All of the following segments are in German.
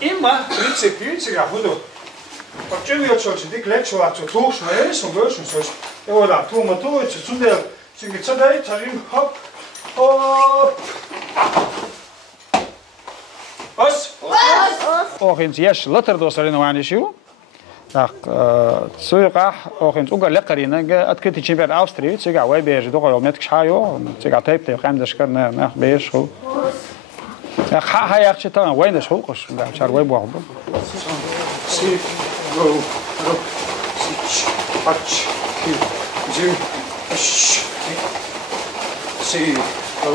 Immer принципе, буду. Почему я чё, ты клечу, а чё, туш, ну, сам больше, что я да, ту моту, сюда, сюда, тарим, хоп, хоп. Ос. Ogens yes, later dos er in een issue. Dag, zoiets ogens ook lekker in. Het kunt je bij Austrië, zeg ik, wij bezig toch al met geschaio, zeg ik, tape, gaan dus kunnen naar bezig. Ja, ga je echt zitten, wij dus ook, dus daar zou wij boven. See, go, rock, sit, patch, zoom, see, go,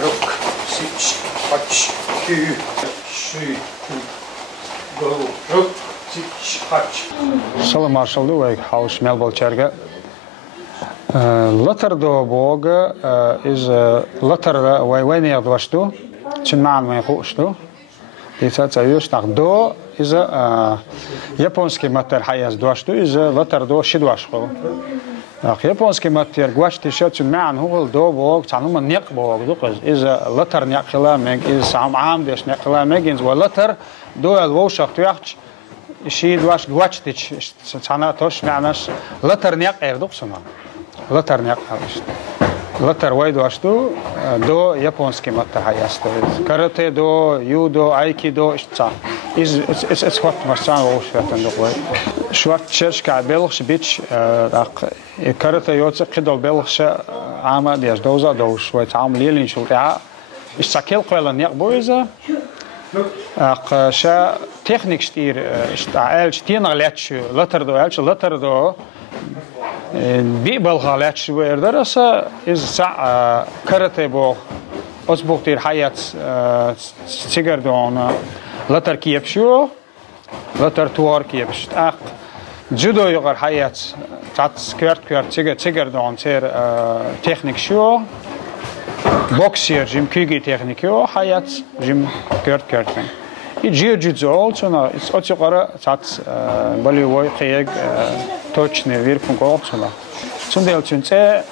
rock, sit, patch, see, go, rock, sit, patch. Salam Marshall, wij house Melbolcherge. Later do bogen is later wij neer was toe. Tien maanden mijn goed toe. Dit is juist naar do is Japanski mater hayas was toe is later do shid was gewoon. Nach Japanski mater was die shit tien maanden hoe do bogen zijn maar niet bogen dus is later niet gelaat meg is saam dus niet gelaat meg is wel later do al was echt shid was gwachtig zijn tosh maanas later niet dus maar later niet is. Later way was toe do Japanski mater hayas toe karate do judo aikido is it's what was zijn oorzaken nog wel zwart churchka Belgische beach karate joodse gedol Belgische ama die is doza doos wat am leerling zo ja is sakel wel een boeze sha techniek stier is al stiener letch later do بيبل غالاتش ويردرسا إز سا كرتة بو أسبوعتير حياة سيجر دون لتر كيبشوا لتر توار كيبش جودو يغر حياة تات كرت سيجر دون سير تكنيك شو بوكسير جيم كيجي تكنيكيو حياة جيم كرت Jiu-jitsu also na is otjogara sats balioy qeyeg точный вирпунг олцула. Цундел цунце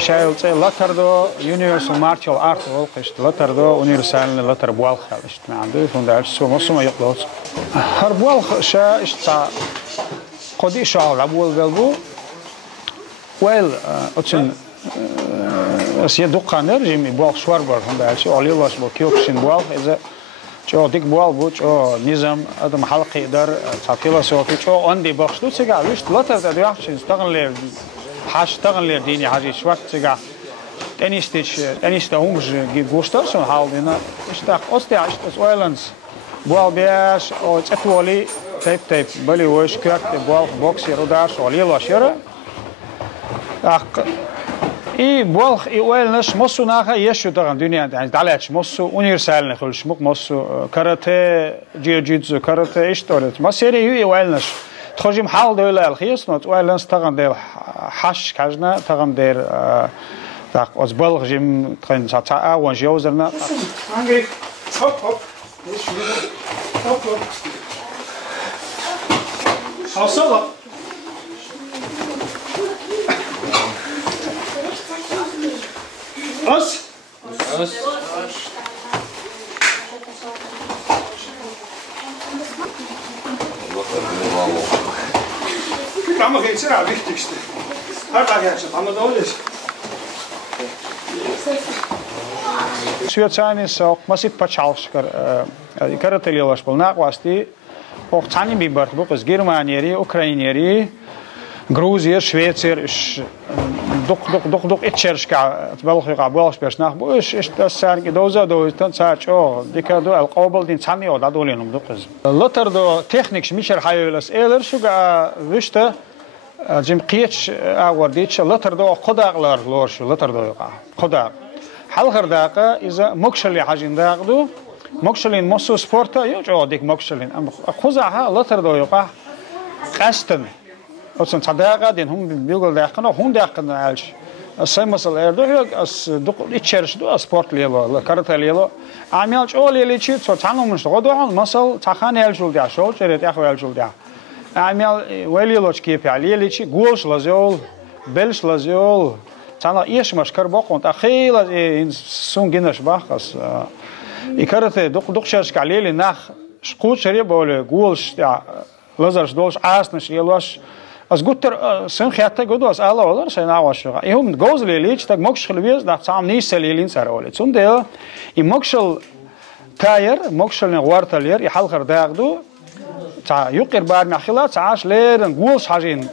шайлце латардо universal martial art олқишт латардо универсальный латар буалх халишт маанду фундалш сумосума йоқлоц. Har буалх ша ishta qodi sha labul galbu well otsun asya duqaner jimi буалх шварбар фундалш олилаш бо киокшин буалх is جو دیگ بال بود جو نظام ادم حلقی در فلسفی جو آندی بخشید سیگا ویشت لطفاً دیگر چیز تقلیل هاش تقلیل دینی هایی شوات سیگا انیست اونج گوشتر سون حال دینا اشتاق استعاش از ویلنس بال بیاش او اتوالی تیپ بلی وش کرد بال بوکسی رو داشت ولی لاشیره I bolg I wellness mosu naga yeshu dagan dünya dalach mosu universalne khulshmuk mosu karate jiu-jitsu karate ishtoret maseri I wellness tkhojim hal dola al khiyas not wellness dagan der hash kajna dagan der dag os bolg jim tren sata wan jozerna angrik hop hop hop hop Haussala Os? Os. Ama geçer abi wichtigste. Her dag geçer ama da öyle. Süreçani sok masit paçalskar karateliyalar bulnak vasti. O tani bir bart bu kız Germaniyeri, Ukrayniyeri, Gruziya, Şveçer iş dok içerişka Belgiya Belgisch persnach bu iş das sergi doza do saç o dikado al qabl din tani o da dolenum do kız. Later do technisch misher haylas eler şuga wiste jim qiych awardich later do qodaqlar lor şu later do qodaq. Halgardaqa iza mokshali hajindaqdu mokshalin mosu sporta yo dik mokshalin am khuzaha later do yoqa qastan Als een tadaga den hum bilgel dagen nog hum dagen als مثل اردو اس دو اتشرش دو سپورت ليلو كاراتيه ليلو عمل شغل يليشي تصانو مش غدو مثل تخان يلجول دي شغل شريت اخو يلجول دي عمل وليلوش كيف عليه يليشي جولش لازول بلش لازول تانا ايش مش كربو كنت اخيل ان سونجينش باخس يكرت دوق شرش عليه ناخ شقوت شري بول جولش لازرش دولش عاستنش يلوش از گوتر سن خیاطه گودو از الله ولر سن آواش را ایهم گوز لیلیچ تک مکش خلویز دا سام نیست لیلین سر اولت سون ده ای مکشل تایر مکشل نوارتلیر ای حلقر داغدو تا یقر بار نخیلات عاش لیرن گولش حاجین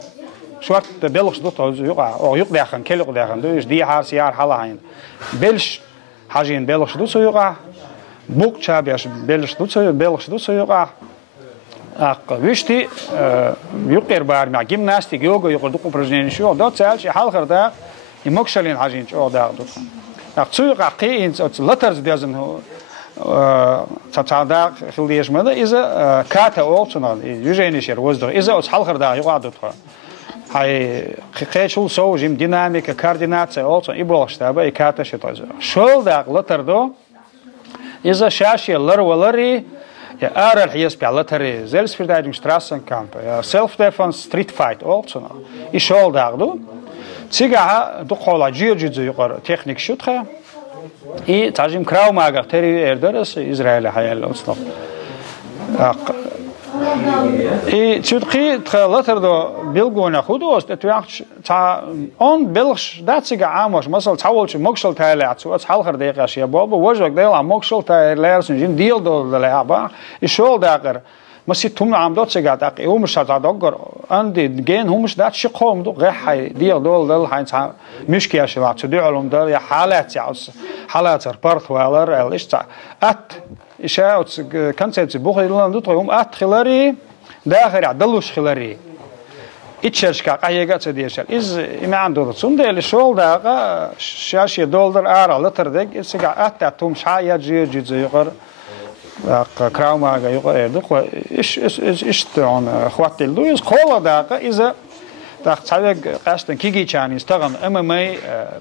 شوart بلخش دوت یقا او یق داخن کل یق داخن dus die haar jaar halain belsh حاجین بلخش دوت یقا بوک چابیش بلش دوت بلخش دوت یقا وشتي يقير بار مع جيمناستيك يوغا يقول упражнение شو ده تسالش حلقر ده يمكشلين حاجين شو ده تسوق قاقين لترز دازن هو تتعدا خليش ماذا اذا كاتا اولسون يجيني شير وزدر اذا حلقر ده يقعد هاي قيشول سو جيم ديناميكا كارديناتسيا اولسون يبولش تابا كاتا شتاز شو ده لتر دو اذا شاشي لر ولري Ja, hier speelt er Selbstverteidigungsstraßenkampf, Self-Defense, Street Fight, also. Ich soll da doen. Ziga, du kolla Jiu-Jitsu yuqar technik shutcha. I tajim Krav Maga teri erderes Israel hayal also. I tjudqi tlater do bilgona khudos etwacht ta on bilgsh datsiga amos masal tawolch mokshal tailat so as halger degas ya bobo wojok del a mokshal tailat sin deel do de laba is shol dager masi tum am dot siga da um shata dogor and gen hum shdat shiqom do ghay deel do del hains mishkiya shvat do alum do ya halat ya halat part waler el ishta at إشاعة كنسة بوخيلنا نطعم أدخلاري داخل عدلوش خلاري إتشرش كأيجات ديشل إز ما عنده تصندى الشغل ده شاشة $1 لتر دق إسقى أتى شاية جير يقر كراوما يقر دق إيش تون خوات اللويس خلا ده إذا تحتاج قصدن كيجي كان يستغن MMA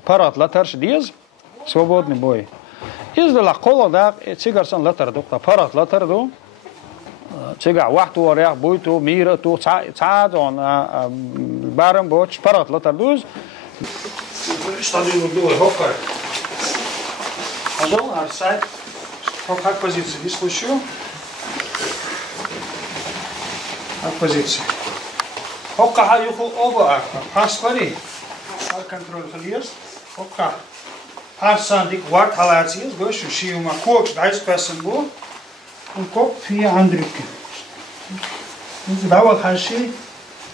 بارات لترش ديز свободный бой. Из de la cola da cigar san later do ta parat later do cigar waxtu waraq boytu mira tu saad on baram boch parat later do stadion do hokker also ar side hokker позиции не слышу ar позиции hokker ha yuhu oba pasqari ar control khalias hokker Arsan dik wart halatsies gosh shiuma koks dais person bo und kop 400 und dawa khashi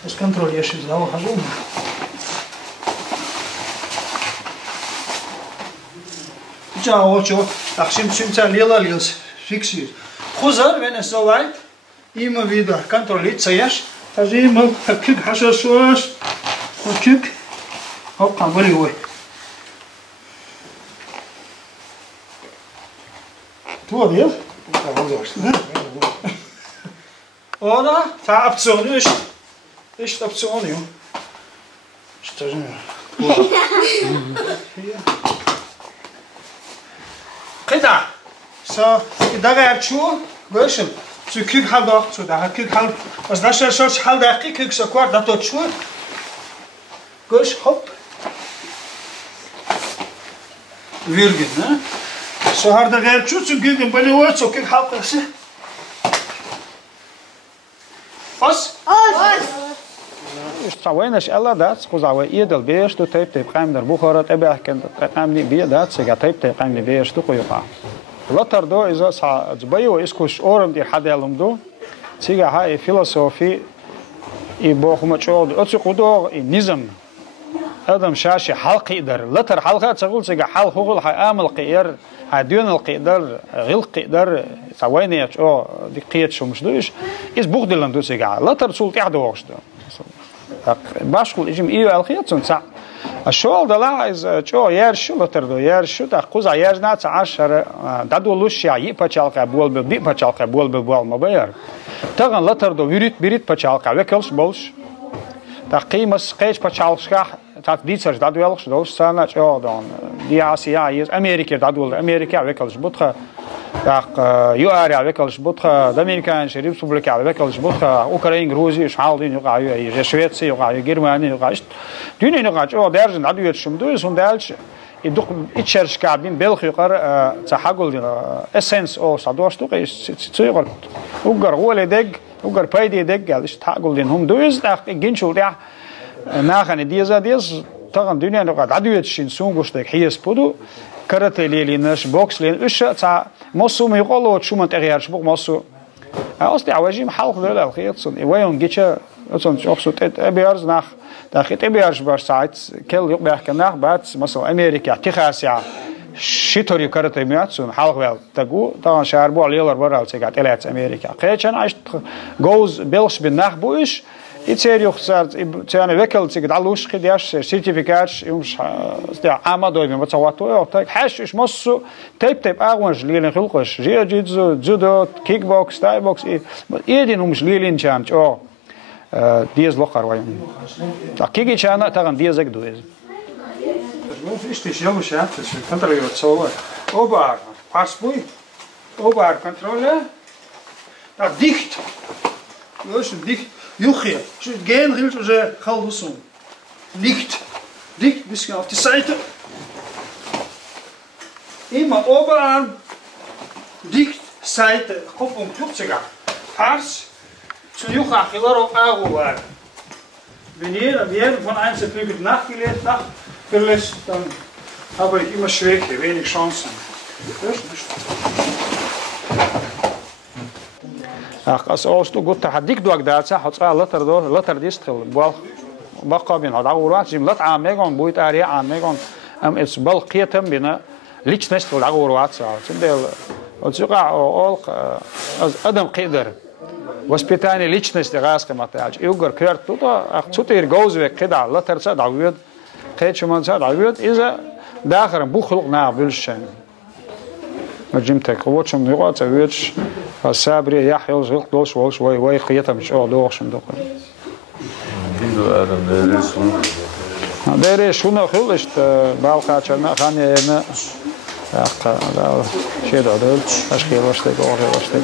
es control yesh dawa khazum ja ocho takhshim simcha lils fixir khuzar wenn es so weit immer wieder kontrolliert sayas tazim kik hashasos kik hop qabali way Tu diyor? Ona ta opsiyonu işte opsiyonu yok. İşte Kida. So, da gerçu, görüşüm. Zu kük hal da, zu da kük hal. Az da şaş hal da kük so kwart da to çu. Görüş hop. Virgin, ne? So harda gerçu zu gegen bali o so kük hal kası. Os? Istrawaynash alla dat, qozawa idel beesh tu tayb tayb qaim dar bukharat abah kan qaim li bi dat siga tayb tayb qaim li beesh tu qoyqa. Latar do iza sa zbayo iskush oram dir hadalum do. Siga hay filosofi i bokhma chod otsi qudo nizam adam shashi halqi dar latar halqa taqul siga hal khul hay amal qiyar hadun alqidar غل قدر ثواني او دقيقه شو مش دوش is بوخدلن do siga latar sult yahdo washdo. Bashkul ijim iyo alkhiyatsun sa الشغل ده لاحظ شو يار شو لتردو يار شو تأخذ يار نات 10 دادولوش يا يبتشالك بول بيبتشالك بول بول ما بير تغن لتردو بريت بچالك وكلش بولش تقيمس قيش بچالش tat ditsers dadvelch dos sana chodon die Asia is Amerika dadvel Amerika wekels butcha так юари векалш бутха Доминиканская республика векалш бутха Украина Грузия шалдин югаю Швеция югаю Германия югаю дюне югаю о держин адует шумду сундалш и дух ичершка бин Белгия югар цахагул эссенс о садошту цуйгар угар голедег угар пайдедег галш тагул дин хум дуз так гинчул да нахане диз таган дюне югар адует шин сунгуштек хиес буду карате лелинаш бокс лен уша تا ماسو میقالو شو تغییرش بق ماسو اصلی عواجیم حلق داره الخیرسون ایوان گیچه اصلا شخصوت ابیارز نخ داخل ابیارش بار ساعت کل یک بیاه کنه بعد مثلا امریکا تخصص شیطوری کرده میادسون حلق ول تگو تا شهر بو لیلر برال سیگات الات امریکا قیچن عشت جوز بلش بالنخ بوش İçeri yoksa yani vekalcık dalış kıdaş sertifikat yumuş işte ama doyum ama çavatı yok tak haş iş masu tep ağmış lilin xulqış jiu-jitsu judo kickbox thai box edin umuş lilin çan o diez lokar vayım ta kiki çana tagan diezek doyuz işte yavaş ya kontrolör çova obar paspuy obar kontrolle da dicht dicht Juchje, geen gilt ze galvesum. Dicht, bisschen auf die Seite. Immer Oberarm, dicht, Seite, Kopf und Klubziger. Pars, zu Jucha, Chilaro, Aruar. Wenn jeder von Einzelflügeln nachgelegt, dann habe ich immer Schwäche, wenig Chancen. أخ أوستو قلت حديك دوك دارسة حصل لتر ديستخل بقى بين هذا ورات جم لت عاميقون بويت أريا عاميقون أم إسبال قيتهم بنا ليش نستخل على ورات ساعة تندل وتسقع أول أدم قدر وسبيتاني ليش نستغاز كماتاج يوجر كيرت توتا أخ تطير جوز وكذا لتر سا دعويد قيت شو من سا دعويد إذا داخل بخلق نابلشين جمتك واتشم نقاط ويتش السابري يحيى زغل دوش وش وي قيتها مش دوش مدقل دينو آدم داري شو نخلشت بالقاعد شرنا خاني أنا أخ شيء ده أشكي واشتك أو غير واشتك